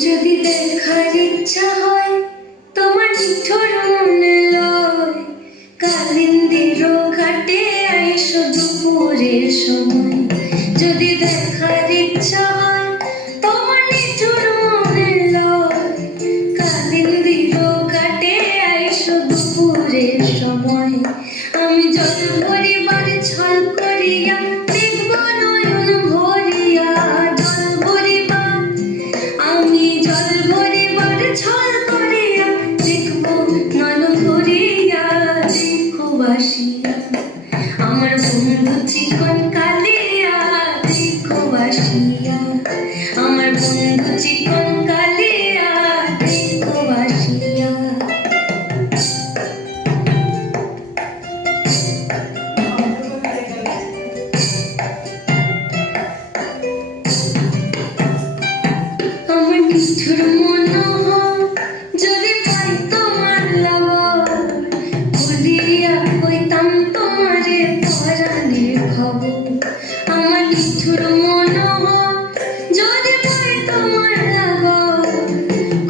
যদি দেখার ইচ্ছা হয় তোমার নিঠুর মনে লয়, কালিন্দির ঘাটে আইসো দুপুরের সময়। যদি দেখার ইচ্ছা হয় তোমার নিঠুর মনে লয়, কালিন্দির ঘাটে আইসো দুপুরের সময়। আমি জল ভরিবার ছল করিয়া দেখব নয়ন ভরিয়া, জল ভরিবার আমি জল ভরিবার ছল করিয়া দেখব নয়ন ভরিয়া। দেখো বাসিয়া আমার বন্ধু চিকন কালিয়া, দেখো বাসিয়া আমার বন্ধু চিকন কালিয়া, দেখো বাসিয়া। আমার নিঠুর মনোহর যদি পাই তোমার লাগর, বলিয়া কইতাম তোমারে পরাণের খবর। আমার নিঠুর মনোহর যদি পাই তোমার লাগর,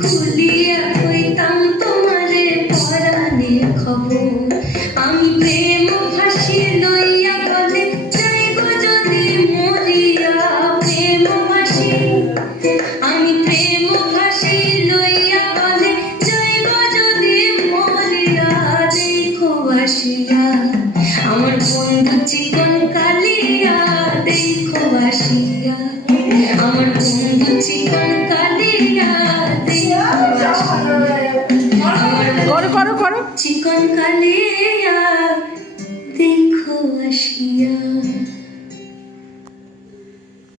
খুলিয়া কইতাম তোমারে পরাণের খবর। আমি প্রেম ফাঁসি লইয়া গলে যাইব যদি মরিয়া, প্রেম ফাঁসি